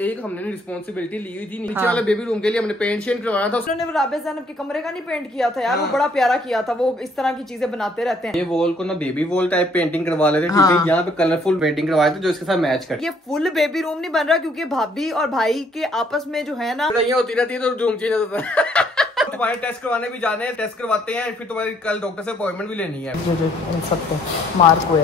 एक हमने रिस्पॉन्सिबिलिटी ली हुई थी नीचे वाले बेबी रूम के लिए, हमने पेंट शेंट करवाना था। उन्होंने राबिया ज़ैनब के कमरे का नहीं पेंट किया था यार, वो बड़ा प्यारा किया था। वो इस तरह की चीजें बनाते रहते हैं। ये वॉल को ना बेबी वॉल टाइप पेंटिंग करवा लेते, ठीक है। यहाँ पे कलरफुल पेंटिंग करवाए थे जो इसके साथ मैच कर। ये फुल बेबी रूम नहीं बन रहा क्योंकि भाभी और भाई के आपस में जो है ना होती रहती है तो रूम चेंज होता है। तुम्हारे टेस्ट करवाने भी जाने हैं, टेस्ट करवाते हैं, फिर तुम्हारी कल डॉक्टर से अपॉइंटमेंट भी लेनी है। सबको मार्क हुए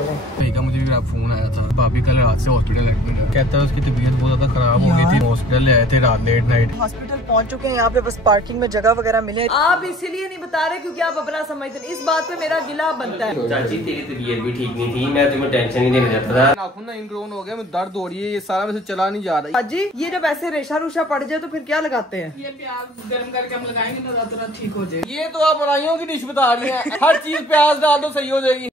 का मुझे भी फोन आया था, भाभी कल रात से हॉस्पिटल एडमिट है। कहता है उसकी तबीयत बहुत ज्यादा खराब हो गई थी, हॉस्पिटल ले आए थे रात लेट नाइट। हॉस्पिटल पहुंच चुके हैं, यहाँ पे बस पार्किंग में जगह वगैरह मिले। आप इसीलिए नहीं बता रहे क्योंकि आप अपना समझते हैं। इस बात पे मेरा गिला बनता है। चाची तेरी तबीयत भी ठीक नहीं थी, मैं तुम्हें टेंशन नहीं देना चाहता था। नाखून ना इनग्रोन हो गया, दर्द हो रही है, ये सारा वैसे चला नहीं जा रहा है। जी ये जब ऐसे रेशा रूशा पड़ जाए तो फिर क्या लगाते हैं? ये प्याज गर्म करके हम लगाएंगे ना, रातों रात ठीक हो जाए। ये तो आप बनाइयों की डिश बता रही हैं। हर चीज प्याज डाल दो सही हो जाएगी।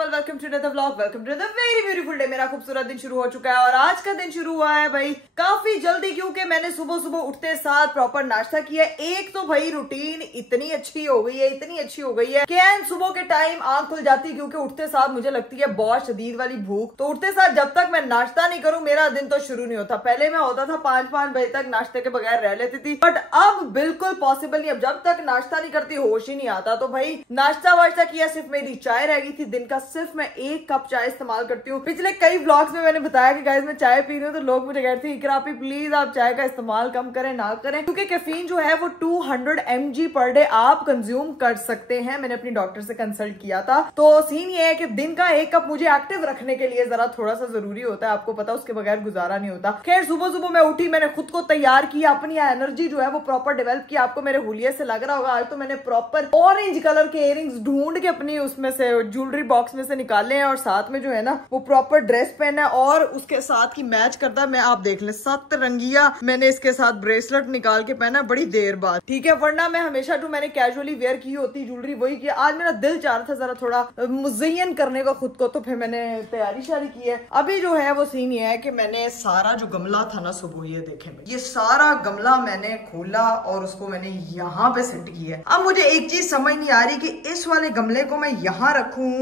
Welcome to the vlog, welcome to the very beautiful day. मेरा खूबसूरत दिन शुरू हो चुका है और आज का दिन शुरू हुआ है भाई काफी जल्दी, क्योंकि मैंने सुबह सुबह उठते साथ प्रॉपर नाश्ता किया। एक तो भाई रूटीन इतनी अच्छी हो गई है, इतनी अच्छी हो गई है कि सुबह के टाइम आंख खुल जाती है क्योंकि उठते साथ मुझे लगती है बहुत शदीद वाली भूख। तो उठते साथ जब तक मैं नाश्ता नहीं करूं मेरा दिन तो शुरू नहीं होता। पहले मैं होता था 5 बजे तक नाश्ते के बगैर रह लेती थी, बट अब बिल्कुल पॉसिबल नहीं। अब जब तक नाश्ता नहीं करती होश ही नहीं आता। तो भाई नाश्ता वाश्ता किया, सिर्फ मेरी चाय रह गई थी दिन का, सिर्फ मैं 1 कप चाय इस्तेमाल करती हूँ। पिछले कई व्लॉग्स में मैंने बताया कि गाइस मैं चाय पी रही हूँ तो लोग मुझे कहते हैं इकरा आपी प्लीज आप चाय का इस्तेमाल कम करें, ना करें, क्योंकि कैफीन जो है वो 200 mg पर डे आप कंज्यूम कर सकते हैं। मैंने अपनी डॉक्टर से कंसल्ट किया था। तो सीन ये है कि दिन का 1 कप मुझे एक्टिव रखने के लिए जरा थोड़ा सा जरूरी होता है, आपको पता, उसके बगैर गुजारा नहीं होता। खैर सुबह सुबह मैं उठी, मैंने खुद को तैयार किया, अपनी एनर्जी जो है वो प्रॉपर डेवलप किया। आपको मेरे हुलिये से लग रहा होगा आज तो मैंने प्रॉपर ऑरेंज कलर के इयरिंग्स ढूंढ के अपनी उसमें से ज्वेलरी बॉक्स में से निकाले हैं और साथ में जो है ना वो प्रॉपर ड्रेस पहना है और उसके साथ की मैच करता है। मैं आप देख ले 7 रंगिया मैंने इसके साथ ब्रेसलेट निकाल के पहना बड़ी देर बाद, ठीक है। वरना मैं हमेशा जो मैंने कैजुअली वेयर की होती ज्वेलरी वही की। आज मेरा दिल चाह रहा था जरा थोड़ा मुज़य्यन करने का खुद को, तो फिर मैंने तैयारी शारी की है। अभी जो है वो सीन ये है कि मैंने सारा जो गमला था ना सुबह, ये देखे ये सारा गमला मैंने खोला और उसको मैंने यहाँ पे सेट किया है। अब मुझे एक चीज समझ नहीं आ रही कि इस वाले गमले को मैं यहाँ रखूं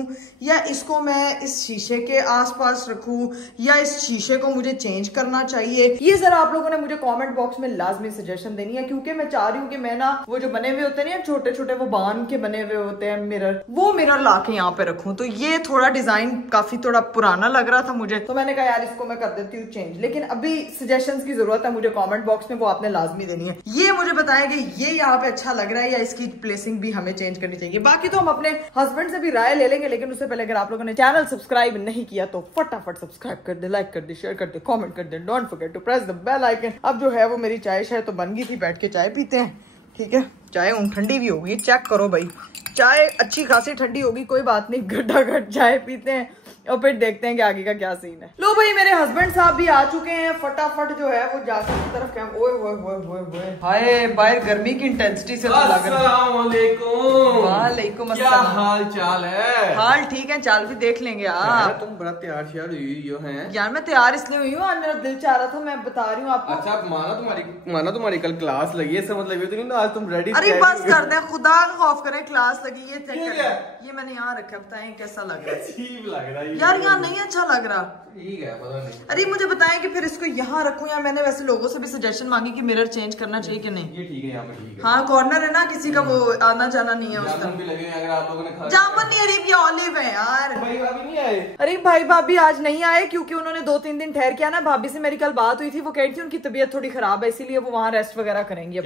या इसको मैं इस शीशे के आसपास रखूं या इस शीशे को मुझे चेंज करना चाहिए। ये जरा आप लोगों ने मुझे कमेंट बॉक्स में लाजमी सजेशन देनी है, क्योंकि मैं चाह रही हूँ कि मैं ना वो जो बने हुए होते हैं ना छोटे छोटे वो बांध के बने हुए होते हैं मिरर, वो मिरर ला के यहाँ पे रखूं। तो ये थोड़ा डिजाइन काफी थोड़ा पुराना लग रहा था मुझे, तो मैंने कहा यार इसको मैं कर देती हूँ चेंज। लेकिन अभी सजेशंस की जरूरत है मुझे कमेंट बॉक्स में, वो आपने लाजमी देनी है। ये मुझे बताएं कि ये यहाँ पे अच्छा लग रहा है या इसकी प्लेसिंग भी हमें चेंज करनी चाहिए। बाकी तो हम अपने हस्बैंड से भी राय ले लेंगे, लेकिन उससे पहले अगर आप लोगों ने चैनल सब्सक्राइब नहीं किया तो फटाफट सब्सक्राइब कर दे, लाइक कर दे, शेयर कर दे, कमेंट कर दे, don't forget to press the bell icon. अब जो है वो मेरी चाय शायद तो बन गई थी, बैठ के चाय पीते हैं, ठीक है। चाय ठंडी भी होगी, चेक करो भाई, चाय अच्छी खासी ठंडी होगी, कोई बात नहीं, घटाघट चाय पीते हैं और फिर देखते हैं कि आगे का क्या सीन है। लो भाई मेरे हस्बैंड साहब भी आ चुके हैं, फटाफट जो है वो जाकर की तरफ क्या, ओए ओए ओए ओए ओए हाय, बाहर गर्मी की इंटेंसिटी से तो लग रहा है। वालेकुम अस्सलाम, क्या हाल चाल है? हाल ठीक है, चाल भी देख लेंगे आप। तुम बड़ा तैयार श्यार हुई हैं यार मैं तैयार इसलिए हुई हूँ, आज मेरा दिल चाह रहा था, मैं बता रही हूँ आपको। अच्छा माना तुम्हारी कल क्लास लगी है, इसका मतलब ये तो नहीं ना आज तुम रेडी? अरे बस कर दे, खुदा खौफ करे, क्लास लगी है, चेक कर। ये मैंने यहाँ रखा, बताएं कैसा लग रहा है? अजीब लग रहा है यार, यहाँ नहीं अच्छा लग रहा। ठीक है, पता नहीं। अरे मुझे बताएं कि फिर इसको यहाँ रखूं या मैंने वैसे लोगों से भी सजेशन मांगी कि मिरर चेंज करना चाहिए कि नहीं? ये ठीक है, यहाँ पे ठीक है। हाँ कॉर्नर है ना, किसी का वो आना जाना नहीं है उस तरफ। अगर आप लोगों ने जामुन नहीं, अरीब या ऑलिव है यार। भाई भाभी नहीं आए? अरे भाई भाभी आज नहीं आए क्योंकि उन्होंने 2-3 दिन ठहर किया ना। भाभी से मेरी कल बात हुई थी, वो कह रही थी उनकी तबीयत थोड़ी खराब है, इसीलिए वो वहाँ रेस्ट वगैरह करेंगे।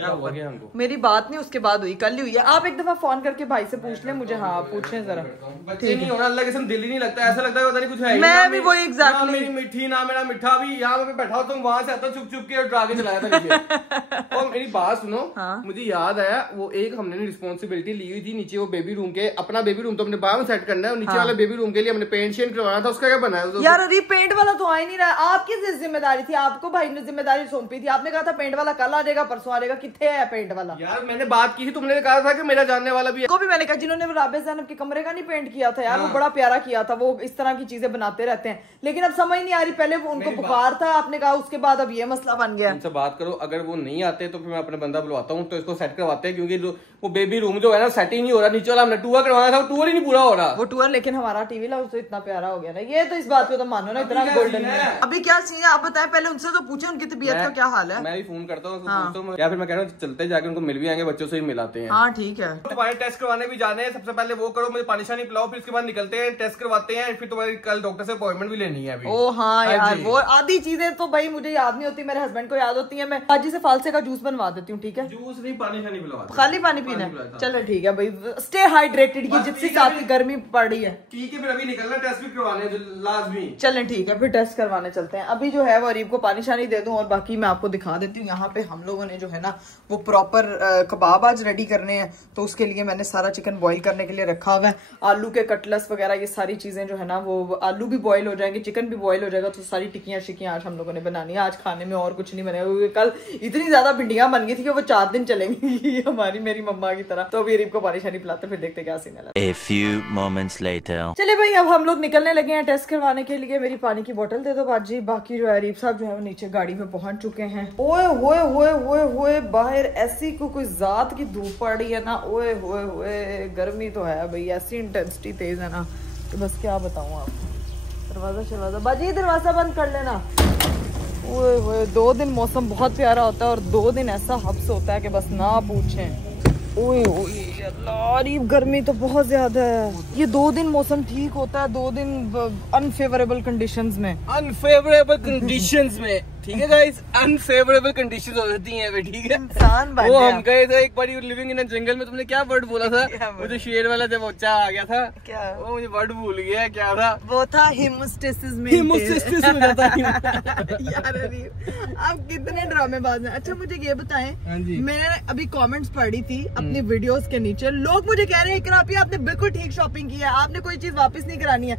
मेरी बात नहीं उसके बाद हुई, कल ही हुई है। आप एक दफा फोन करके भाई से पूछ ले मुझे। हाँ पूछे जरा, बच्चे नहीं होना, अल्लाह कसम दिल ही नहीं लगता, ऐसा लगता है पता नहीं कुछ है। मैं भी वही एग्जैक्टली, मेरी मिठी ना मेरा मिठा भी यहाँ पे बैठा हो, तुम वहां से आता चुप चुप के और ड्रा के चलाया था नीचे। और मेरी बात सुनो, मुझे याद आया वो एक हमने रिस्पॉन्सिबिलिटी ली हुई थी नीचे वो बेबी रूम के, अपना बेबी रूम तो अपने बाहर में सेट करना है और नीचे वाले बेबी रूम के लिए हमने पेंट शेंट करवाना था, उसका क्या बना है? यार अरे पेंट वाला तो आ ही नहीं रहा। आपकी जिम्मेदारी थी, आपको भाई ने जिम्मेदारी सौंपी थी, आपने कहा था पेंट वाला कल आ जाएगा, परसों आ जाएगा, कितने है पेंट वाला? यार मैंने बात की थी, तुमने कहा था कि मेरा जानने वाला भी है। को भी मैंने कहा जिन्होंने राबिया ज़ैनब के कमरे का नहीं पेंट किया था यार, वो बड़ा प्यारा किया था, वो इस तरह तरह की चीजें बनाते रहते हैं, लेकिन अब समझ नहीं आ रही। पहले वो उनको बुखार था, आपने कहा, उसके बाद अब ये मसला बन गया। उनसे बात करो, अगर वो नहीं आते तो फिर मैं अपने बंदा बुलवाता हूँ, तो इसको सेट करवाते हैं, क्योंकि वो बेबी रूम जो है ना सेट ही नहीं हो रहा। नीचे वाला हमने टूर करवाना था, वो टूर ही नहीं पूरा हो रहा। वो टूर, लेकिन हमारा टीवी ला तो इतना प्यारा हो गया ना, ये तो इस बात को तो मानो ना, इतना गोल्डन है। अभी क्या सीन है आप बताएं, पहले उनसे तो पूछे उनकी तबीयत का क्या हाल है। मैं भी फोन करता हूँ, या फिर मैं कह रहा हूँ चलते जाके उनको मिल भी आएंगे, बच्चों से ही मिलाते हैं। हाँ ठीक है, तुम्हारे टेस्ट करवाने भी जाने हैं, सबसे पहले वो करो, मुझे पानी शानी पिलाओ, फिर उसके बाद निकलते हैं, टेस्ट करवाते हैं, फिर तुम्हारी कल डॉक्टर से अपॉइंटमेंट भी लेनी है अभी। ओ हाँ यार, वो आधी चीजें तो भाई मुझे याद नहीं होती, मेरे हस्बैंड को याद होती है। मैं बाजी से फालसे का जूस बनवा देती हूँ, ठीक है। जूस नहीं, पानी शानी पिलाओ, खाली पानी पीना है। चलो ठीक है भाई, स्टे हाइड्रेटेड, ये जितनी काफी गर्मी पड़ रही है। ठीक है, फिर अभी निकलना, टेस्ट भी करवाने जो लाजमी। चलें ठीक है, फिर टेस्ट करवाने चलते हैं। अभी जो है वो अरीब को पानी शानी दे दूं, और बाकी मैं आपको दिखा देती हूँ। यहाँ पे हम लोगों ने जो है ना वो प्रॉपर कबाब आज रेडी करने हैं, तो उसके लिए मैंने सारा चिकन बॉईल करने के लिए रखा हुआ है। आलू के कटलेट्स वगैरह ये सारी चीजें जो है ना, वो आलू भी बॉईल हो जाएंगे, चिकन भी बॉईल हो जाएगा, तो सारी टिक्कियां शिक्कियां आज हम लोगों ने बनानी है। आज खाने में और कुछ नहीं बनेगा, कल इतनी ज्यादा भिंडियां बन गई थी कि वो 4 दिन चलेंगी हमारी मेरी मम्मा की तरह। तो अभी अरीब को पानी शानी पिलाते, फिर देखते क्या सीन है। A few moments later. चले भाई, अब हम लोग निकलने लगे हैं टेस्ट करवाने के लिए। मेरी पानी की बोतल दे दो बाजी। बाकी जो है अरीब साहब जो है वो नीचे गाड़ी में पहुंच चुके हैं। ओए होए होए होए होए, बाहर ऐसी कोई जात की धूप पड़ रही है ना, ओए होए होए, गर्मी तो है भाई, ऐसी इंटेंसिटी तेज है ना कि बस क्या बताऊं आपको। दरवाजा बाजी, दरवाजा बंद कर लेना। ओए होए, 2 दिन मौसम बहुत प्यारा होता है और 2 दिन ऐसा हब्स होता है कि बस ना पूछें। ओए ओए अल्लाह, गर्मी तो बहुत ज्यादा है। ये 2 दिन मौसम ठीक होता है, 2 दिन अनफेवरेबल कंडीशंस में, ठीक है गाइस, अनफेवरेबल कंडीशंस हो जाती हैं, ठीक है। इंसान वो हम गए थे एक बार लिविंग इन जंगल में, तुमने क्या वर्ड बोला था? मुझे शेर वाला जब बच्चा आ गया था, क्या वो मुझे वर्ड भूल गया, क्या था वो? था हिमोस्टेसिस में, हिमोस्टेसिस हो जाता है। यार आप कितने ड्रामेबाज हैं। अच्छा मुझे ये बताएं, मैंने अभी कमेंट्स पढ़ी थी अपनी वीडियोस के नीचे, लोग मुझे कह रहे हैं कि आपने बिल्कुल ठीक शॉपिंग की है, आपने कोई चीज वापस नहीं करानी है।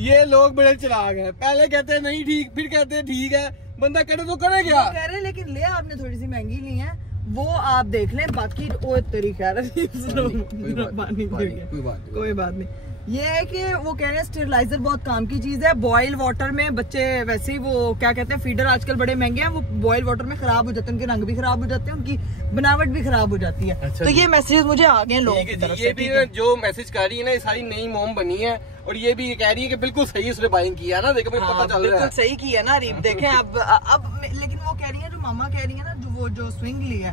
ये लोग बड़े चलाक हैं, पहले कहते हैं नहीं ठीक, फिर कहते हैं ठीक है, बंदा करे तो करे क्या? कह रहे हैं, लेकिन ले आपने थोड़ी सी महंगी ली है, वो आप देख लें। बाकी वो तरीका कोई बात नहीं। ये है कि वो कह रहे हैं स्टेरिलाइजर बहुत काम की चीज है। बॉयल वाटर में बच्चे वैसे ही वो क्या कहते हैं, फीडर आजकल बड़े महंगे हैं, वो बॉयल वाटर में खराब हो जाते हैं, उनके रंग भी खराब हो जाते हैं, उनकी बनावट भी खराब हो जाती है। अच्छा, तो ये मैसेज मुझे आ गए लोगों की तरफ से। ये भी जो मैसेज कर रही है ना, ये सारी नई मोम बनी है, और ये भी कह रही है कि बिल्कुल सही उसने बाइंग किया ना, देखो पता चल रहा है बिल्कुल सही किया ना रीब। देखें अब लेकिन वो कह रही है, जो मामा कह रही है ना, जो स्विंग ली है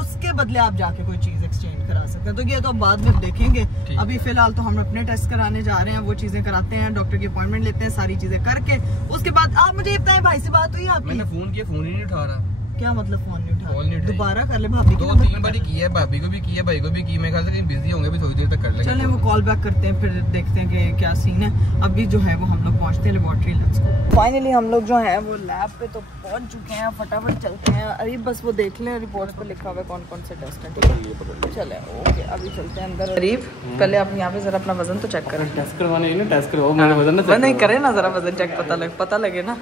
उसके बदले आप जाके कोई चीज एक्सचेंज करा सकते हैं। तो ये तो अब बाद में देखेंगे, अभी फिलहाल तो हम अपने टेस्ट कराने जा रहे हैं, वो चीजें कराते हैं, डॉक्टर की अपॉइंटमेंट लेते हैं, सारी चीजें करके उसके बाद आप मुझे बताएं, भाई से बात हुई आपकी? मैंने फोन किया, फोन ही नहीं उठा रहा। क्या मतलब फोन नहीं उठा? दोबारा कर ले, भाभी को 2-3 बार की है, भाभी को भी की है, भाई को भी की। मैं ख्याल से कहीं बिजी होंगे, भी थोड़ी देर तक कर लेंगे। चलें वो कॉल बैक करते हैं, फिर देखते हैं कि क्या सीन है। अभी जो है वो हम लोग पहुंचते हैं लेबोरेटरी। Let's go. फाइनली हम लोग जो है वो लैब पे तो पहुंच चुके हैं, फटाफट चलते हैं। अरे बस वो देख लें, रिपोर्ट पर लिखा हुआ है कौन कौन से टेस्ट हैं, ठीक है। चले ओके, अभी चलते हैं अंदर। अरीब पहले आप यहाँ पे जरा अपना वजन तो चेक करें। टेस्ट करवाने ना, टेस्ट करवाओ, मैंने वजन नहीं करे ना, जरा वजन चेक पता लगे ना।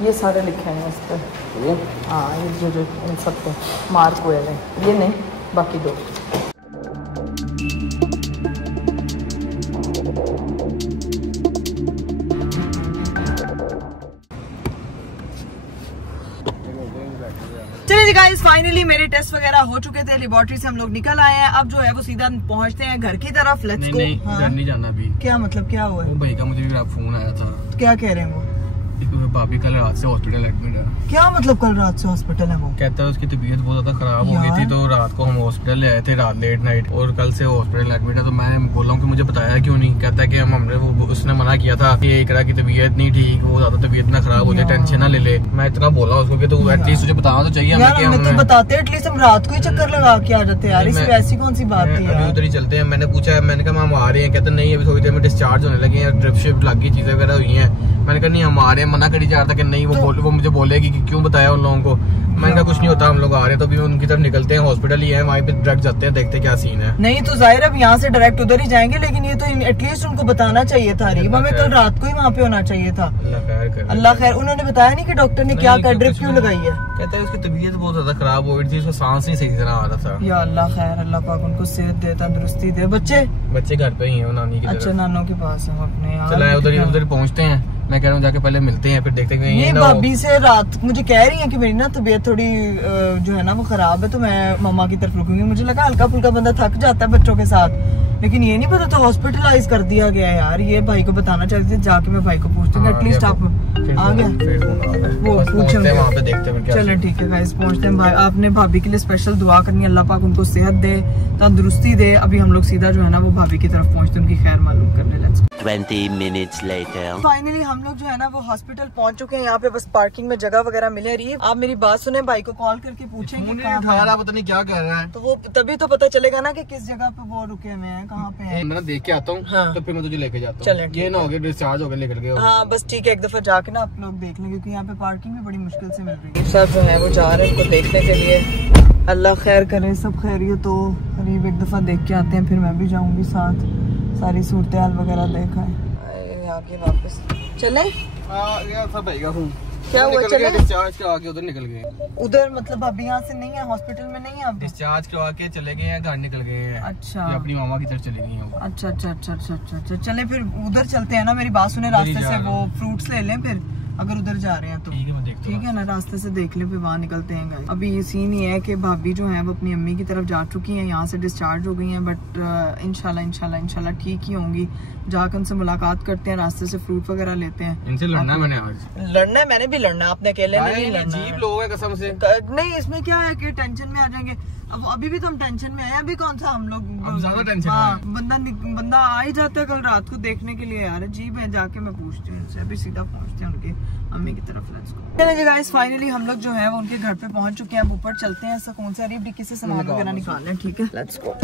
ये सारे लिखे हैं इस पर, हाँ ये जो इन सब पे मार्क हुए हैं, ये नहीं बाकी 2। चलिए गाइस, फाइनली मेरे टेस्ट वगैरह हो चुके थे, लेबोरेटरी से हम लोग निकल आए हैं। अब जो है वो सीधा पहुंचते हैं घर की तरफ। Let's go. नहीं जाना अभी। क्या मतलब, क्या हुआ? वो भाई का मुझे भी फोन आया था। क्या कह रहे हैं वो? भाभी कल रात से हॉस्पिटल एडमिट है। क्या मतलब कल रात से हॉस्पिटल है? वो कहता है उसकी तबीयत बहुत ज्यादा खराब हो गई थी, तो रात को हम हॉस्पिटल ले आए थे, रात लेट नाइट, और कल से हॉस्पिटल एडमिट है। तो मैं बोल रहा हूँ कि मुझे बताया क्यों नहीं? कहता है कि हमने वो उसने मना किया था कि एकरा की तबीयत नहीं ठीक, वो ज्यादा तबीयत ना खराब हो जाए, टेंशन ना ले ले। मैं इतना बोला उसको कि तू एटलीस्ट तुझे बताना तो चाहिए हमें। तो बताते एटलीस्ट हम रात को ही चक्कर लगा के आ जाते यार, इसमें ऐसी कौन सी बात थी? अभी उधर ही चलते हैं। मैंने पूछा, मैंने कहा हम आ रहे हैं, कहते नहीं अभी थोड़ी देर में डिस्चार्ज होने लगे हैं, ड्रिप शिप लग गई, चीजें वगैरह हुई हैं। मैंने कहा नहीं हम आ रहे हैं, मना करी जा रहा था कि नहीं, वो मुझे बोलेगी कि क्यों बताया उन लोगों को। मैंने कहा कुछ नहीं होता, हम लोग आ रहे हैं तो अभी उनकी तरफ निकलते हैं, हॉस्पिटल ही है, वहीं पे डायरेक्ट जाते हैं, देखते क्या सीन है। नहीं तो जाहिर अब यहाँ से डायरेक्ट उधर ही जाएंगे, लेकिन ये तो एटलीस्ट उनको बताना चाहिए था। रीब हमें कल रात को ही वहाँ पे होना चाहिए था। अल्लाह खैर। उन्होंने बताया नहीं कि डॉक्टर ने क्या कर ड्रिप क्यों लगाई है? कहते हैं उसकी तबीयत बहुत ज्यादा खराब हो गई थी, उसका सांस नहीं सही तरह आ रहा था। या अल्लाह खैर, अल्लाह पाक उनको सेहत दे, तंदुरुस्ती दे। बच्चे घर पे ही है नानी की। अच्छा नानों के पास है अपने। चला उधर पहुँचते हैं, मैं कह रहा हूँ जाके पहले मिलते हैं फिर देखते हैं। ये भाभी से रात मुझे कह रही है कि मेरी ना तबीयत थोड़ी जो है ना वो खराब है, तो मैं मम्मा की तरफ रुकूंगी। मुझे लगा हल्का फुल्का बंदा थक जाता है बच्चों के साथ, लेकिन ये नहीं पता था हॉस्पिटलाइज कर दिया गया है यार। ये भाई को बताना चाहिए, जाके मैं भाई को पूछती हूँ। एटलीस्ट आप आ गया वो पूछेंगे वहाँ पे, देखते हैं। चलो ठीक है गाइस, पहुँचते हैं। भाई आपने भाभी के लिए स्पेशल दुआ करनी है, अल्लाह पाक उनको सेहत दे, तंदुरुस्ती दे। अभी हम लोग सीधा जो है ना वो भाभी की तरफ पहुँचते हैं, उनकी खैर मालूम करने। 20 minutes later. फाइनली हम लोग जो है ना वो हॉस्पिटल पहुंच चुके हैं। यहाँ पे बस पार्किंग में जगह वगैरह मिले रही है। आप मेरी बात सुने, भाई को कॉल करके पूछेंगे पता नहीं क्या कर रहा है, तो वो तभी तो पता चलेगा ना कि किस जगह पे वो रुके हुए हैं, कहाँ पे है। मैं देख के आता हूँ। हाँ। तो फिर मैं तुझे लेके जाता हूँ। चले, ये ना हो गया डिस्चार्ज हो गया निकल गए। हाँ बस ठीक है, एक दफा जाके ना आप लोग देख लें, क्योंकि यहाँ पे पार्किंग भी बड़ी मुश्किल से मिल रही है। सब जो है वो जा रहे हैं उनको देखने के लिए। अल्लाह खैर करे, सब खैरियत तो करीब एक दफा देख के आते हैं, फिर मैं भी जाऊंगी साथ, सारी सूरत हाल वगैरह देखा है। आगे वापस चले क्या हुआ? चले डिस्चार्ज करवा के उधर निकल गए। उधर मतलब अभी यहाँ से नहीं है, हॉस्पिटल में नहीं है आप? डिस्चार्ज करवा के चले गए हैं, घर निकल गए हैं। अच्छा, अपनी मामा की तरफ चले गई हैं। अच्छा अच्छा अच्छा अच्छा अच्छा। चले फिर उधर चलते हैं ना, मेरी बात सुने, रास्ते से वो फ्रूट्स ले लें फिर, अगर उधर जा रहे हैं तो ठीक है ना, रास्ते से देख ले, फिर वहाँ निकलते हैं गाइस। अभी ये सीन ये है कि भाभी जो है वो अपनी अम्मी की तरफ जा चुकी हैं, यहाँ से डिस्चार्ज हो गई हैं, बट इंशाल्लाह ठीक ही होंगी। जाकर उनसे मुलाकात करते हैं, रास्ते से फ्रूट वगैरह लेते हैं। इनसे लड़ना है मैंने आज। लड़ना है, मैंने भी लड़ना है, आपने अकेले नहीं लड़ना। अजीब लोग हैं कसम से। नहीं इसमें क्या है कि टेंशन में आ जाएंगे। अब अभी भी तो हम टेंशन में आए, अभी कौन सा हम लोग ज्यादा टेंशन में। बंदा आ ही जाता है कल रात को देखने के लिए यार। अजीब है, जाके मैं पूछती हूँ उनसे। अभी सीधा पहुँचते हैं उनके अम्मी की तरफ। Let's go. चलिए गाइस, फाइनली हम लोग जो है वो उनके घर पे पहुंच चुके हैं। अब ऊपर चलते हैं, ऐसा कौन सा अरीब डिक्की से सामान वगैरह निकाल लें। ठीक है, लेट्स गो।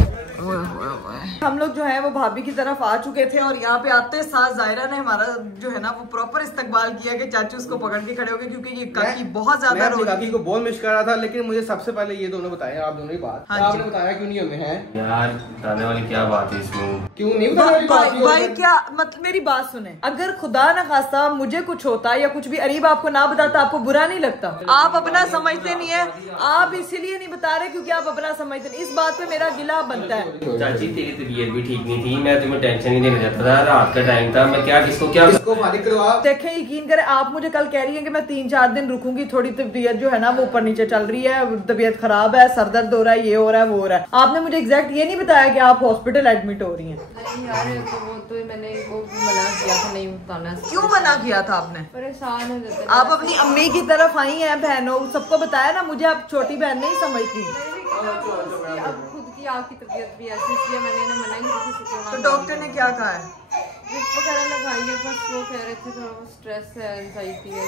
हम लोग जो है वो भाभी की तरफ आ चुके थे, और यहाँ पे आते साथ जायरा ने हमारा जो है ना वो प्रॉपर इस्तकबाल किया कि चाचू उसको पकड़ के खड़े हो गए, क्योंकि ये काकी बहुत ज्यादा काकी को बहुत मिस कर रहा था। लेकिन मुझे सबसे पहले ये दोनों बताया, आप दोनों ही बात। आपने बताया क्यों नहीं हमें है यार, बताने वाली क्या बात है इसमें? क्यों नहीं बताने भाई क्या मतलब, मेरी बात सुने, अगर खुदा न खास्ता मुझे कुछ होता या कुछ भी अरीब आपको ना बताता, आपको बुरा नहीं लगता? आप अपना समझते नहीं है, आप इसीलिए नहीं बता रहे क्योंकि आप अपना समझते नहीं। इस बात पे मेरा गिला बनता है। चाची तेरी तबीयत भी ठीक नहीं थी, मैं तुम्हें टेंशन नहीं देना चाहता था, रात का टाइम था, मैं क्या किसको देखें, यकीन करें, आप मुझे कल कह रही है कि मैं 3-4 दिन रुकूंगी, थोड़ी तबीयत जो है ना वो ऊपर नीचे चल रही है, तबीयत खराब है, सर दर्द हो रहा है, ये हो रहा है, वो हो रहा है। आपने मुझे एग्जैक्ट ये नहीं बताया कि आप हॉस्पिटल एडमिट हो रही हैं। यार वो तो मैंने वो मना किया था, नहीं बताना। क्यों मना किया था आपने? परेशान हो जाते। आप अपनी अम्मी की तरफ आई हैं, बहनों सबको बताया ना, मुझे आप छोटी बहन नहीं समझती। अब खुद की आपकी तबीयत भी ऐसी, इसलिए मैंने मना ही नहीं किसी को। तो डॉक्टर ने क्या कहा है? ड्रिप वगैरह लगाई है, बस वो कह रहे थे थोड़ा स्ट्रेस है, एंजाइटी है।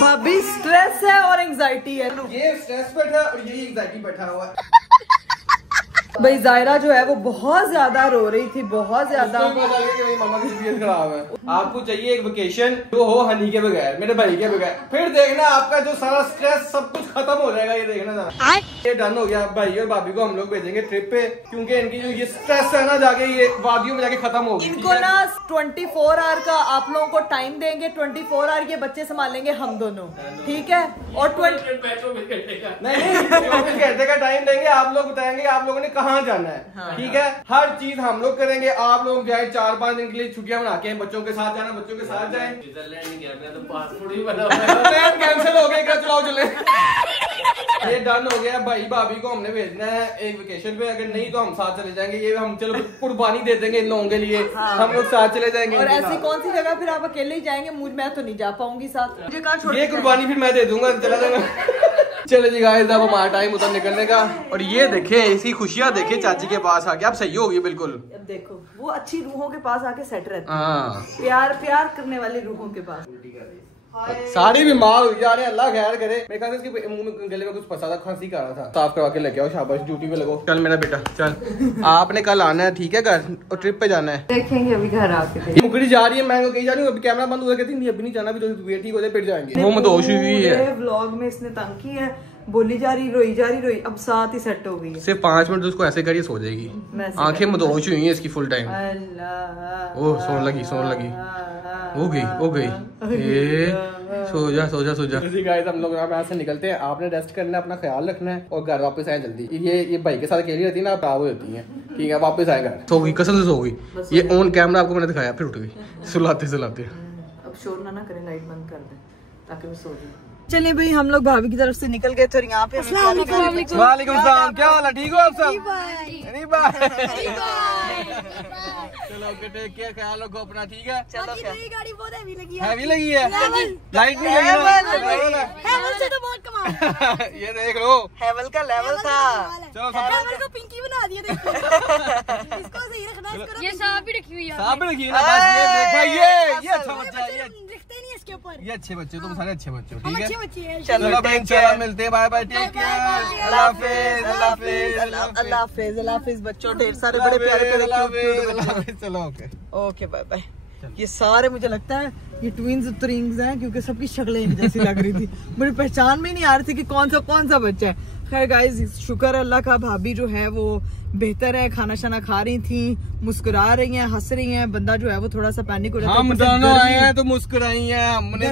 भाभी स्ट्रेस है और एंजाइटी है। ये स्ट्रेस बैठा है और यही एंजाइटी बैठा हुआ है। भाई जायरा जो है वो बहुत ज्यादा रो रही थी, बहुत ज्यादा। मामा की तबीयत खराब है। आपको चाहिए एक वेकेशन जो हो हनी के बगैर, मेरे भाई के बगैर, फिर देखना आपका जो सारा स्ट्रेस सब कुछ खत्म हो जाएगा। ये देखना जरा, ये डन हो गया। भाई और भाभी को हम लोग भेजेंगे ट्रिप पे, क्योंकि इनकी जो ये स्ट्रेस है ना जाके ये वादियों में जाके खत्म होगी। इनको ना 24 आवर का आप लोगों को टाइम देंगे, 24 आवर ये बच्चे संभालेंगे हम दोनों, ठीक है? और 24 घंटे का टाइम देंगे, आप लोग बताएंगे आप लोगों ने कहाँ जाना है। ठीक है, हर चीज हम लोग करेंगे। आप लोग जाए 4-5 दिन के लिए छुट्टियां बना के बच्चों के साथ जाना, बच्चों के साथ जाए। तो पासपोर्ट ही बना हुआ कैंसिल हो गया, चलाओ चले। ये डन हो गया। भाई भाभी को हमने भेजना है एक वेकेशन पे, अगर नहीं तो हम साथ चले जाएंगे। ये हम चलो कुर्बानी दे देंगे इन लोगों के लिए। हम लोग साथ चले जाएंगे। और ऐसी कौन सी जगह फिर आप अकेले ही जाएंगे? मैं तो नहीं जा पाऊंगी साथ, मुझे कहाँ छोड़। ये कुर्बानी फिर मैं दे दूंगा, चला जाना। चले जी गाइस, अब हमारा टाइम उधर निकलने का। और ये देखे ऐसी खुशियाँ देखे चाची के पास आके, आप सही होगी बिल्कुल। अब देखो वो अच्छी रूहों के पास आके सेट रहती है। हाँ, प्यार करने वाली रूहों के पास। साड़ी बीमार हुई जा रहे हैं, अल्लाह खैर करे। मेरे ख्याल से इसके मुंह में गले में कुछ फंसा था, खांसी कर रहा था। साफ करवा के लेके आओ, शाबाश, ड्यूटी पे लगो। चल मेरा बेटा चल, आपने कल आना है ठीक है घर, और ट्रिप पे जाना है। देखेंगे अभी घर आके। मुकड़ी जा रही है, मैं कहीं जा रही हूँ, अभी कैमरा बंद हो गया, कहती अभी नहीं जाना, अभी तो तबीयत ठीक हो जाए फिर जाएंगे। वो मदोश हुई है व्लॉग में, इसने तंग की है, बोली जा रही, रोई, अब साथ ही सेट हो गई है। सिर्फ 5 मिनट उसको ऐसे करिए सो जाएगी। आंखें मदोश हुई है इसकी फुल टाइम। ओह सोने लगी हो गई सो जा। गाइस हम लोग यहाँ से निकलते हैं, आपने रेस्ट करना है, अपना ख्याल रखना है और घर वापस आए जल्दी। ये भाई के साथ अकेली रहती है ना, खराब हो जाती है। ठीक है वापस आए घर। सो गई, कसम से सो गई। ये ऑन कैमरा आपको मैंने दिखाया, फिर उठ गई सुलाते अब शोर ना करे, लाइट बंद कर दे ताकि मैं सो जाऊं। चलिए भाई हम लोग भाभी की तरफ से निकल गए थे और यहाँ पे वालेकुम सलाम, क्या हाल है, ठीक हो आप सब? चलो ओके, टेक केयर, ख्याल रखो अपना, ठीक है? चलो गाड़ी बहुत हैवी लगी है, लाइट नहीं लगी से तो बहुत कमाल। ये देख लो, हेवल का लेवल था। चलो हेवल को पिंकी बना दिया, देखो इसको सही रखना, इसको ये सांप भी रखी हुई है, सांप भी रखी है ना, बस ये देखा, ये अच्छा बच्चा है, ये दिखते नहीं इसके ऊपर, ये अच्छे बच्चे, तुम सारे अच्छे बच्चे हो, ठीक है? चलो मिलते हैं, बाय बाय, टेक केयर, अल्लाह हाफिज बच्चों, ढेर सारे बड़े प्यारे। चलो ओके बाय बाय। ये सारे मुझे लगता है ये ट्विंस हैं, क्योंकि सबकी शक्लें एक जैसी लग रही थी, मुझे पहचान में नहीं आ रही थी कि कौन सा बच्चा है। खैर गाइस शुक्र है अल्लाह का, भाभी जो है वो बेहतर है, खाना शाना खा रही थी, मुस्कुरा रही हैं, हंस रही हैं। बंदा जो है वो थोड़ा सा पैनिक हो जाता है। हम दोनों आए हैं तो मुस्कुराई हैं, हमने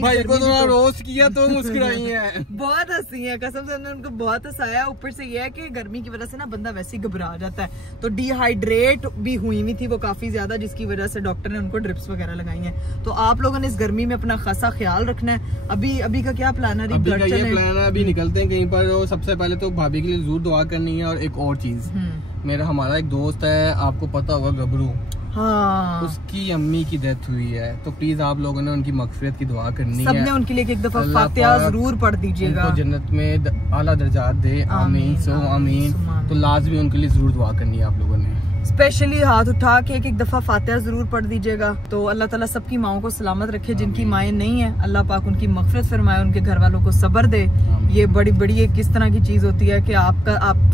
भाई को थोड़ा रोस्ट किया तो मुस्कुराई हैं। बहुत हंसी है, कसम से उनको बहुत हंसाया। ऊपर से ये है कि गर्मी की वजह से ना बंदा वैसे ही घबरा जाता है, तो डिहाइड्रेट भी हुई थी वो काफी ज्यादा, जिसकी वजह से डॉक्टर ने उनको ड्रिप्स वगैरह लगाई हैं। तो आप लोगों ने इस गर्मी में अपना खासा ख्याल रखना है। अभी का क्या प्लान है? अभी का ये प्लान है, अभी निकलते हैं कहीं पर। सबसे पहले तो भाभी के लिए जरूर दुआ करनी है, और एक और चीज, हमारा एक दोस्त है, आपको पता होगा गबरू, हाँ, उसकी अम्मी की डेथ हुई है, तो प्लीज आप लोगों ने उनकी मगफिरत की दुआ करनी है। सबने उनके लिए एक दफा फातिहा जरूर पढ़ दीजिएगा, उनको जन्नत में आला दर्जात दे, आमीन सो आमीन। तो लाजमी उनके लिए जरूर दुआ करनी है आप लोगों ने। स्पेशली हाथ उठा के एक दफा फातिहा जरूर पढ़ दीजिएगा। तो अल्लाह ताला सबकी माओं को सलामत रखे, जिनकी माएँ नहीं है अल्लाह पाक उनकी मगफिरत फरमाए, उनके घर वालों को सब्र दे। ये बड़ी एक किस तरह की चीज होती है कि आप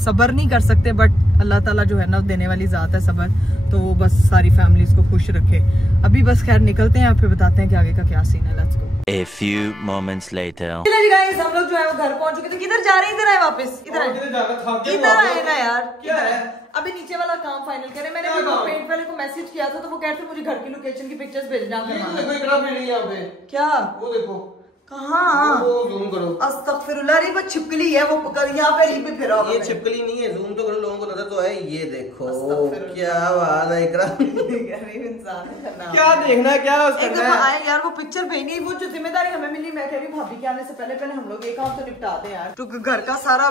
सब्र नहीं कर सकते, बट अल्लाह ताला जो है ना देने वाली जात है सब्र, तो वो बस सारी फैमिलीज को खुश रखे। अभी बस खैर निकलते हैं, फिर बताते हैं कि आगे का क्या सीन है। Let's go. A few moments later. Guys हम लोग जो है वो घर पहुंच चुके थे। किधर जा रहे हैं? इधर आए वापस, इधर आए ना यार, क्या है? अभी नीचे वाला काम फाइनल करें। मैंने पेंट वाले को मैसेज किया था, तो वो कहते मुझे घर की लोकेशन की पिक्चर्स भेजना। क्या वो देखो कहाँ, जूम करो। अस्तगफिरुल्लाह, ये बस छिपकली है वो, यहाँ पे रीप पे फिरा। ये छिपकली नहीं है, जूम तो करो, लोगों को नजर तो है। ये देखो क्या बात है, इकरा इंसान है। क्या देखना है, क्या एक दफा आए यार, वो पिक्चर भेजनी, वो जो जिम्मेदारी हमें मिली, मैं कह रही भाभी के आने से पहले हम लोग ये काम तो निपटा दें यार, तो घर का सारा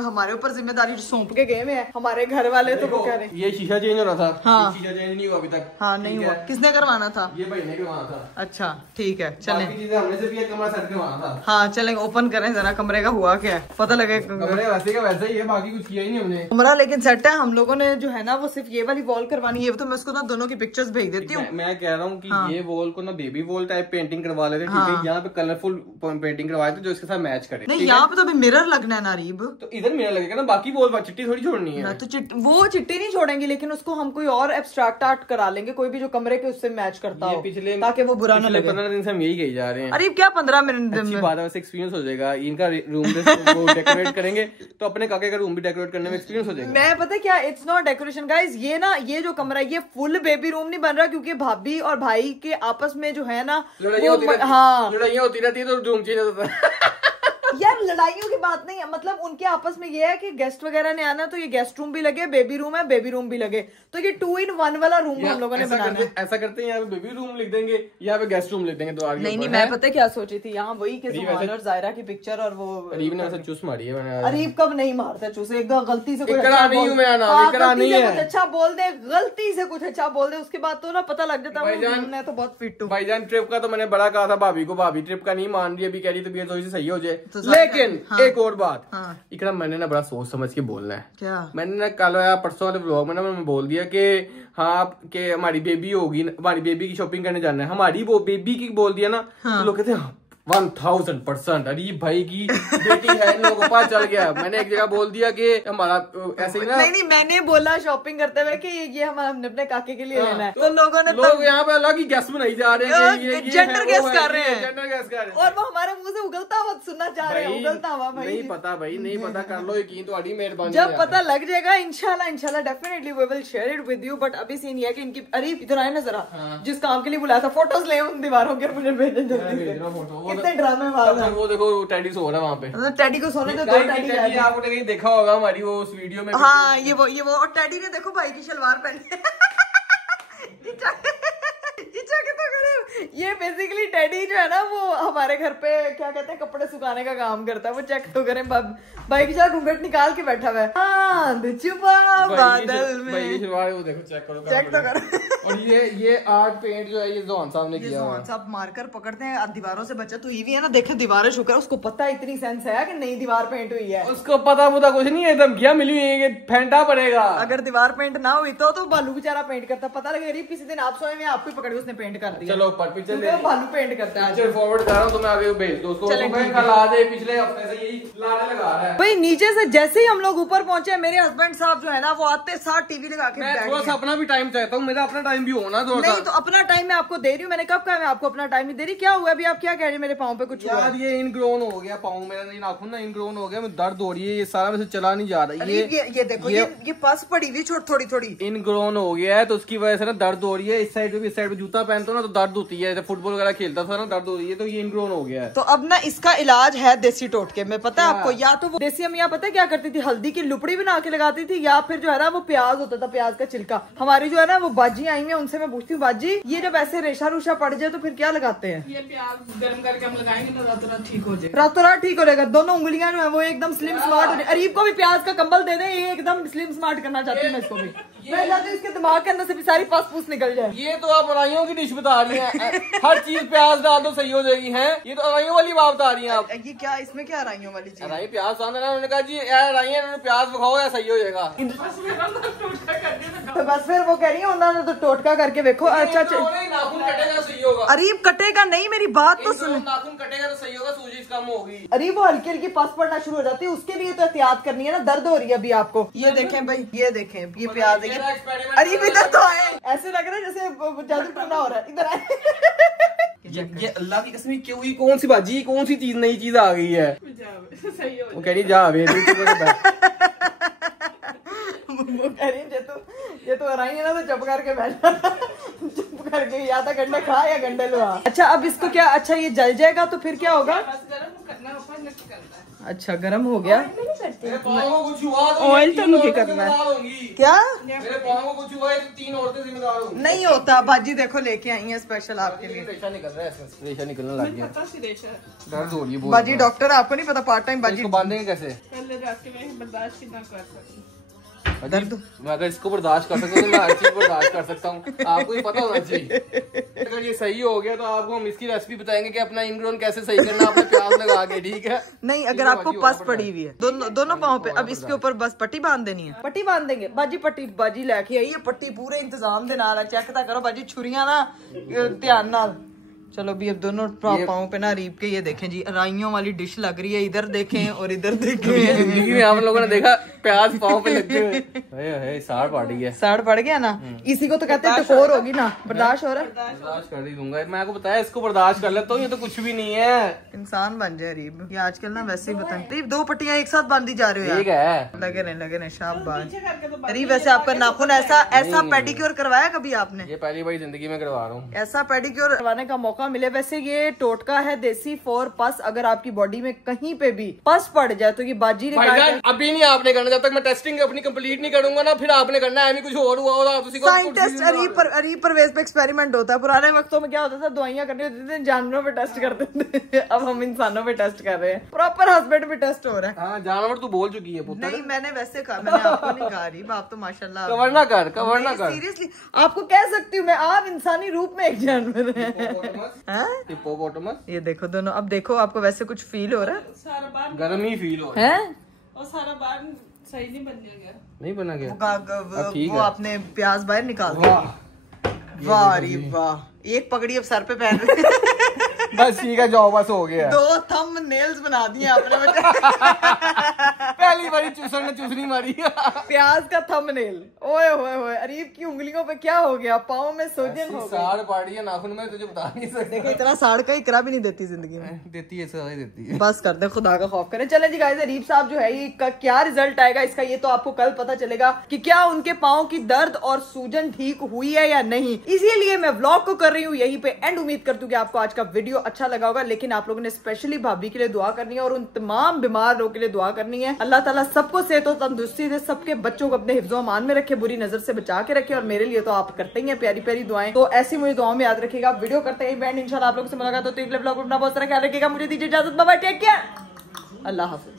हमारे ऊपर जिम्मेदारी सौंप के गए हुए हैं हमारे घर वाले। तो वो कह रहे ये शीशा चेंज होना था। हाँ, शीशा चेंज नहीं हुआ अभी तक। हाँ नहीं हुआ। किसने करवाना था? ये भाई ने करवाना था। अच्छा ठीक है, चलें। चीजें हमने सिर्फ ये कमरा सेट करवाना था। हाँ चलें, ओपन करें जरा कमरे का, हुआ क्या है पता लगे। कमरे वैसे का वैसे ही है, बाकी कुछ किया ही नहीं हमने। कमरा लेकिन सेट है। हम लोगों ने जो है ना वो सिर्फ ये वाली वॉल करवानी है, तो मैं उसको ना दोनों की पिक्चर्स भेज देती हूँ। मैं कह रहा हूँ कि हाँ। ये वॉल को ना बेबी वॉल टाइप पेंटिंग करवा लेते, ठीक है? यहाँ पे कलरफुल पेंटिंग करवाए थे जो इसके साथ मैच करे। नहीं यहाँ पे तो अभी मिरर लगना है नारीब, तो इधर मिरर लगेगा ना, बाकी वॉल चिट्टी थोड़ी छोड़नी है। तो वो चिट्टी नहीं छोड़ेंगे, लेकिन उसको हम कोई और एब्स्ट्रैक्ट आर्ट करा लेंगे, कोई भी जो कमरे के उससे मैच करता हो, पिछले ताकि वो बुरा ना लगे। 15 दिन से हम यही कही जा रहे हैं। अरे क्या 15 मिनट अच्छी बात है, वैसे एक्सपीरियंस हो जाएगा। इनका रूम वो डेकोरेट करेंगे तो अपने काके का रूम भी डेकोरेट करने में एक्सपीरियंस हो जाएगा। मैं पता क्या, इट्स नॉट डेकोरेशन गाइस, ये ना ये जो कमरा है ये फुल बेबी रूम नहीं बन रहा, क्योंकि भाभी और भाई के आपस में जो है ना लड़ाइयाँ होती रहती है, तो रूम चेंज होता है। यार लड़ाइयों की बात नहीं है, मतलब उनके आपस में ये है कि गेस्ट वगैरह ने आना, तो ये गेस्ट रूम भी लगे, बेबी रूम है, बेबी रूम भी लगे, तो ये 2 in 1 वाला रूम हम लोगों ने बनाना है। ऐसा करते हैं, यहाँ पे बेबी रूम लिख देंगे, यहाँ पे गेस्ट रूम लिख देंगे। तो नहीं मैं पता क्या सोची थी, यहाँ वही के सुमान और जायरा की पिक्चर, और वो अरीब ने चूस मारी है। अरीब कब नहीं मारता चूस, एक गलती से कुछ अच्छा बोल दे, गलती से कुछ अच्छा बोल दे, उसके बाद तो ना पता लग जाता है तो बहुत फिट हूँ। भाईजान ट्रिप का तो मैंने बड़ा कहा था भाभी को, भाभी ट्रिप का नहीं मान रही, अभी कह रही तबीयत थोड़ी सी सही हो जाए, लेकिन एक और बात, इकरा मैंने ना बड़ा सोच समझ के बोलना है। क्या? मैंने ना कल परसों वाले व्लॉग में ना मैं बोल दिया कि हाँ कि हमारी बेबी होगी, हमारी बेबी की शॉपिंग करने जाना है, हमारी वो बेबी की बोल दिया ना, तो लोग कहते हैं 1000%। अरे भाई की बेटी है, इन लोगों को पता चल गया। मैंने एक जगह बोल दिया कि हमारा ऐसे ही ना, नहीं मैंने बोला शॉपिंग करते हुए कि ये हमने अपने काके के लिए लेना है, तो लोगों ने लोग यहाँ पे अलग ही गैस बनाई जा रहे हैं, जेंडर गैस कर रहे हैं, जेंडर गैस कर रहे हैं, और वो हमारे मुंह से उगलता हुआ सुनना चाह रहे हैं। उगलता हुआ भाई नहीं पता, भाई नहीं पता, कर लो यकीन, तो अड़ी मेहरबानी। जब पता लग जाएगा इंशाल्लाह definitely we will share it with you. But अभी सीन ये है कि इनकी, अरे इधर आए ना जरा, जिस काम के लिए बुलाया था फोटोज ले उन दीवारों के, मुझे भेजे जल्दी से। कितने ड्रामे वाले। वो देखो टेडी सो रहा है वहाँ पे, टेडी को सोने दो, 2 टेडी आपने कहीं देखा होगा हमारी वो उस वीडियो में। हाँ ये वो और टेडी ने देखो भाई की शलवार पहनी ये बेसिकली टेडी जो है ना वो हमारे घर पे क्या कहते हैं कपड़े सुखाने का काम करता है। वो चेक तो करें, भाई की साथ घूंघट निकाल के बैठा हुआ है, बादल में, वो देखो चेक करो, चेक तो करो। और ये आर्ट पेंट जो है ये जोहन साहब ने किया, जोहन साहब मार्कर पकड़ते हैं, दीवारों से बचत हुई भी है ना, देखे दीवारें शुक्र उसको पता है, इतनी सेंस है कि नई दीवार पेंट हुई है, उसको पता कुछ नहीं है, धमकियां मिली हुई है, फेंटा पड़ेगा। अगर दीवार पेंट ना हुई तो बालू बेचारा पेंट करता, पता लगे किसी दिन आप सोए में आपको पकड़ के उसने पेंट कर दिया। चलो पर पिक्चर बालू पेंट करता है, फॉरवर्ड कर रहा हूँ, तो मैं आगे भेज दो उसको, ला दे, पिछले हफ्ते से यही लाने लगा रहा है भाई। नीचे से जैसे ही हम लोग ऊपर पहुंचे, मेरे हस्बैंड साहब जो है ना वो आते साथ टीवी लगा के बैठ गए। थोड़ा सा अपना भी टाइम चाहता हूँ, मेरा अपना टाइम भी होना थोड़ा। नहीं तो अपना टाइम मैं आपको दे रही हूँ, मैंने कब कहा मैं आपको अपना टाइम नहीं दे रही? क्या हुआ अभी, आप क्या कह रहे हैं मेरे पाँव पे कुछ हुआ? यार ये इनग्रोन हो गया पाँव मेरा, नहीं नाखून ना इनग्रोन हो गया, मैं दर्द हो रही है, ये सारा वैसे चला नहीं जा रहा। ये देखो ये पस पड़ी हुई थोड़ी इनग्रोन हो गया है, तो उसकी वजह से ना दर्द हो रही है। इस साइड पे भी, इस साइड पे जूता पहनता हूँ ना तो दर्द होती है, फुटबॉल वगैरह खेलता था ना दर्द हो रही है, तो ये इनग्रोन हो गया है। तो अब ना इसका इलाज है देसी टोटके में, पता है आपको? या तो वो देसी अम्मियां पता है क्या करती थी, हल्दी की लुपड़ी बना के लगाती थी, या फिर जो है ना वो प्याज होता था, प्याज का छिलका। हमारी जो है ना वो बाजी आई है, उनसे मैं पूछती हूँ, बाजी ये जब ऐसे रेशा रूशा पड़ जाए तो फिर क्या लगाते हैं? ये प्याज गर्म करके हम लगाएंगे ना, रातों रात ठीक हो जाएगा। रातों रात ठीक हो जाएगा। दोनों उंगलियां जो है वो एकदम स्लिम स्मार्ट हो जाए। अरीब को भी प्याज का कंबल दे दे, ये एकदम स्लिम स्मार्ट करना चाहती हूँ मैं इसको भी। मैं चाहती हूँ इसके दिमाग के अंदर से भी सारी पास पूस निकल जाए। ये तो आप अराइयों की डिश बता रही हैं, हर चीज प्याज डाल दो सही हो जाएगी है, ये तो अराइयों वाली बात बता रही हैं आप। ये क्या, इसमें क्या अराइयों वाली चीज? अराई प्याज सामने, उन्होंने कहा जी अराई प्याज दिखाओ या सही हो जाएगा। तो बस फिर वो कह रही है उन्होंने तो टोटका करके देखो। अच्छा नाखून कटेगा सही होगा। अरीब कटेगा नहीं, मेरी बात तो सुन। नाखून कटेगा तो सही होगा, सूजी कम होगी। अरीब वो हल्की हल्की पस पड़ना शुरू हो जाती है, उसके लिए तो एहतियात करनी है ना। दर्द हो रही है अभी आपको, ये देखें भाई, ये देखें ये प्याज है। अरीब इधर तो आए, ऐसे लग रहा है जैसे जादू टोना हो रहा है। इधर आए। ये अल्लाह की कसम क्यों, कौन सी बाजी, कौन सी चीज नई चीज आ गई है? सही हो वो कह रही जा वो कह रही ये तो अराई है ना, तो चुप करके बैठा, चुप करके या तो गंडे खा या गंडे लुआ। अच्छा अब इसको क्या, अच्छा ये जल जाएगा तो फिर क्या होगा? अच्छा गर्म हो गया, ऑयल तो नहीं करना है क्या? मेरे पाँव को कुछ हुआ है तो 3 औरतें जिम्मेदार होंगी। नहीं होता, बाजी देखो लेके आई है स्पेशल आपके लिए। रेशा निकल रहा है, रेशा निकलने लग गया, दर्द हो रही है बाजी। डॉक्टर आपको नहीं पता, पार्ट टाइम बाजी। बांधेंगे कैसे? बर्दाश्त कितना कर सकती दर्द, मैं अगर इसको बर्दाश्त कर सकता हूँ तो मैं हर चीज बर्दाश्त कर सकता हूँ, आपको ही पता होना चाहिए। अगर ये सही हो गया तो आपको हम इसकी रेसिपी बताएंगे कि अपना इनग्रोन कैसे सही करना, आपने प्याज लगा के, ठीक है? नहीं अगर आपको पस पड़ी हुई है दोनों पाँव पे, अब इसके ऊपर बस पट्टी बांध देनी है। पट्टी बांध देंगे बाजी, पट्टी बाजी लेके आई है, पट्टी पूरे इंतजाम दे नाल चेक तो करो बाजी, छुरियां ना ध्यान नाल। चलो भी अब दोनों पाँव पे ना अरीब के, ये देखें जी अराइयों वाली डिश लग रही है, इधर देखें और इधर देखें। जिंदगी में आप लोगों ने देखा प्याज पाँव पे लगे हुए, साड़ पड़ गई है, साड़ पड़ गया ना, इसी को तो कहते हैं टकोर होगी ना। बर्दाश्त हो रहा है, बर्दाश्त कर ही दूंगा, मैं आपको बताया इसको बर्दाश्त कर लेता हूँ, ये तो कुछ भी नहीं है। इंसान बन जाए अरीब, ये आजकल ना वैसे ही बताए 2 पट्टियां एक साथ बांधी जा रहे हो। ठीक है, लगे नहीं शाबाश। अरीब वैसे आपका नाखून ऐसा पेडिक्योर करवाया कभी आपने? ये पहली बार जिंदगी में करवा रहा हूँ, ऐसा पेडिक्योर करवाने का मौका मिले। वैसे ये टोटका है देसी फॉर पस, अगर आपकी बॉडी में कहीं पे भी पस पड़ जाए तो ये बाजी ने अभी नहीं आपने करना, जब तक मैं टेस्टिंग अपनी कंप्लीट नहीं करूंगा ना फिर आपने करना है, कुछ और हुआ होगा। साइंटिस्ट अरीब परवेज पे एक्सपेरिमेंट होता है। पुराने वक्तों में क्या होता था, दवाइयां करनी होती थी, जानवरों पे टेस्ट करते थे, अब हम इंसानों पे टेस्ट कर रहे हैं, प्रॉपर हस्बैंड पे टेस्ट हो रहा है। हाँ, जानवर तू बोल चुकी है पुत्र। नहीं मैंने वैसे कहा, मैंने आपको नहीं कहा अरीब, आप तो माशाल्लाह कवर ना कर। सीरियसली आपको कह सकती हूँ मैं, आप इंसानी रूप में एक जानवर है। हिप्पोपोटामस। ये देखो दोनों, अब देखो आपको वैसे कुछ फील हो रहा सारा बार गर्म ही फील हो रहा है? और सारा बार सही नहीं बन गया। नहीं बना गया। वो आपने प्याज बाहर निकाल दिया। वाह रे वाह, एक पगड़ी अब सर पे पहन रहे। बस ठीक है, जाओ बस हो गया। 2 थंब नेल्स बना दिए आपने मुझे। पहली बारी चूसर ने चूसनी मारी। प्याज का थंबनेल। ओए होए होए, अरीब की उंगलियों पे क्या हो गया? पाँव में सूजन हो गई। साड़ पाड़ी है नाखून में, तुझे बता नहीं सकते। देखो इतना साड़ का इकरा भी नहीं देती जिंदगी में। देती है, सजा देती है। बस कर दे, खुदा का खौफ करें। चलें जी गाइस, अरीब साहब जो है ये क्या रिजल्ट आएगा इसका, ये तो आपको कल पता चलेगा कि क्या उनके पाँव की दर्द और सूजन ठीक हुई है या नहीं। इसीलिए मैं व्लॉग को कर रही हूँ यहीं पे एंड। उम्मीद करती हूँ कि आपको आज का वीडियो अच्छा लगा होगा, लेकिन आप लोगों ने स्पेशली भाभी के लिए दुआ करनी है और उन तमाम बीमार लोगों के लिए दुआ करनी है। अल्लाह ताला सबको सेहत और तंदुरुस्ती दे, सबके बच्चों को अपने हिफ्ज़ो अमान में रखे, बुरी नजर से बचा के रखे। और मेरे लिए तो आप करते ही हैं प्यारी प्यारी दुआएं, तो ऐसी मुझे दुआओं में याद रखिएगा। वीडियो करते हैं बैंड, इंशाल्लाह आप लोगों से मुलाकात होती है। अगले व्लॉग में अपना बहुत सारा ख्याल रखिएगा। मुझे दीजिए इजाजत, बाय बाय, टेक केयर, अल्लाह हाफिज।